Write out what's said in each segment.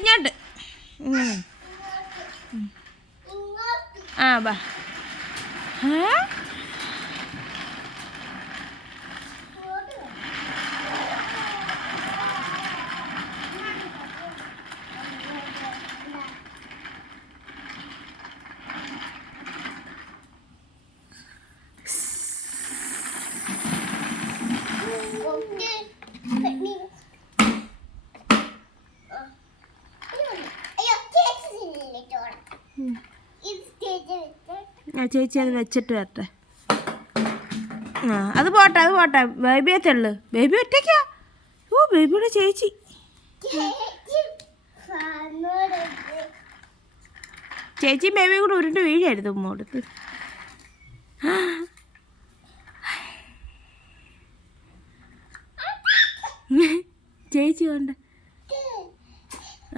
ഇങ്ങോട്ട് ആ ബാ ചേച്ചി അത് വെച്ചിട്ട് വരട്ടെ. ആ അത് പോട്ടെ ബേബിയെ തെള്ളു. ബേബി ഒറ്റയ്ക്കാ. ഓ ബേബിയുടെ ചേച്ചി. ചേച്ചിയും ബേബിയും കൂടെ ഉരുണ്ട് വീഴായിരുന്നു ഉമ്മ കൊടുത്ത്. ചേച്ചി കൊണ്ട്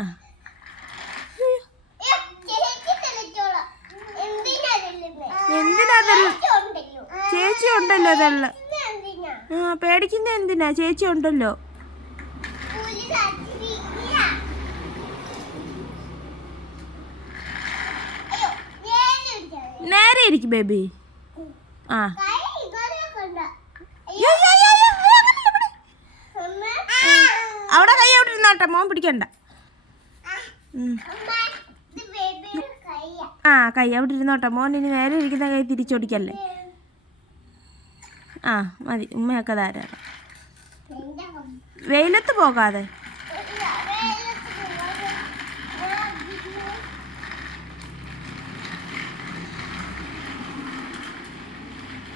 ആ എന്തിനാ ചേച്ചി ഉണ്ടല്ലോ അതല്ല. ആ പേടിക്കുന്ന എന്തിനാ, ചേച്ചി ഉണ്ടല്ലോ. നേരെ ഇരിക്കും ബേബി. ആ അവിടെ കൈ അവിടെ ഇരുന്നോട്ടെ, മോൻ പിടിക്കണ്ട. ആ കൈ അവിടെ ഇരുന്നോട്ടെ മോൻ. ഇനി നേരെ ഇരിക്കുന്ന കൈ തിരിച്ചോടിക്കല്ലേ. ആ മതി, ഉമ്മയൊക്കെ ധാരാളം. വെയിലത്ത് പോകാതെ.